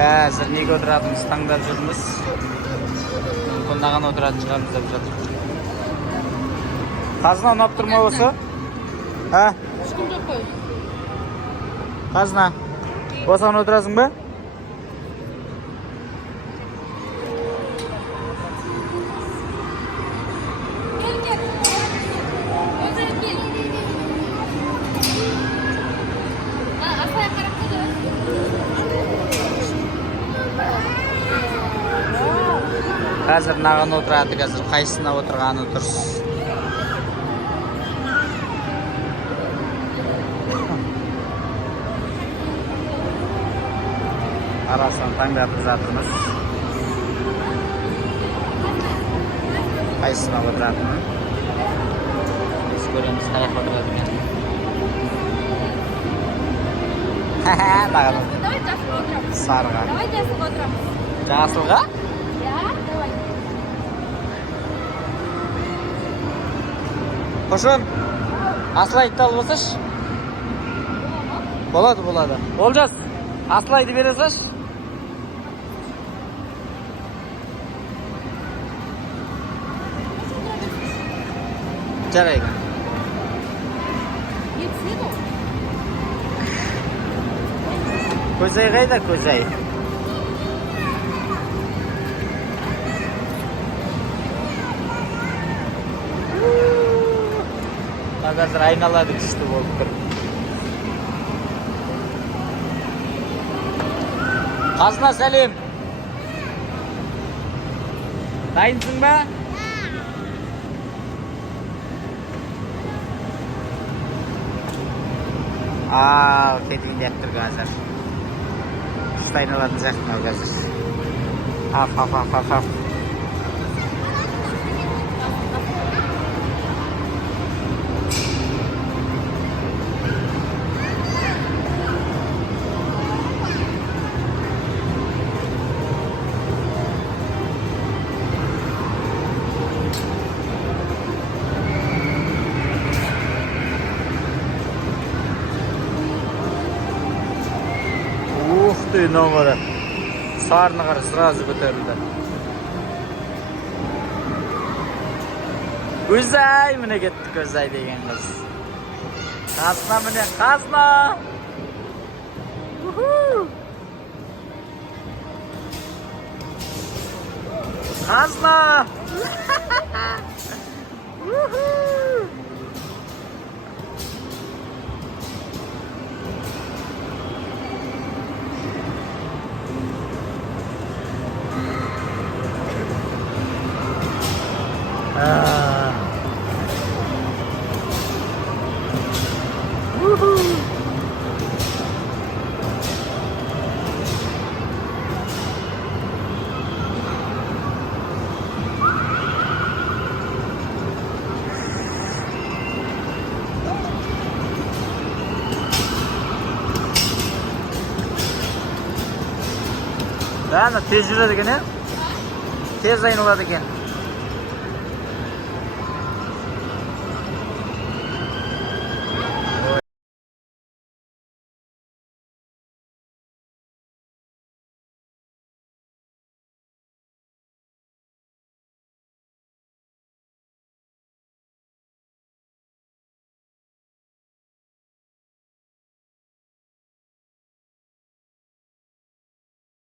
Қазір неге отыратынымыз таңдап жүрміз. Мүмкін отыратын шығармыз деп жатыр. Қазына ұнап тұр ма осы? Қазына, осыған отырасың ба? Қазір наған отырады, қазір қайсына отырғаны дұрыс. Арасын таңдап жатырмыз. Қайсына отыратыны. Біз көреміз қаяқ отырады екен. Сарыға. Жасылға? Қошын, асылайды алып осаш? Болады. Олжас, асылайды бере саш? Жарайды. Көзай қайда, көзай? Қазір айналады күшті болып тұр. Қазына сәлем. Дайынсың ба? Кетейін деп тұр қазір. Күшті айналатын жақтың ау қазір. Аф. Мынау қара. Сарыны қара, сразу көтерілді. Көзай, міне кетті Көзай деген қыз. Қазына міне, қазына! Қазына! Tez жүреді екен, тез айналады екен.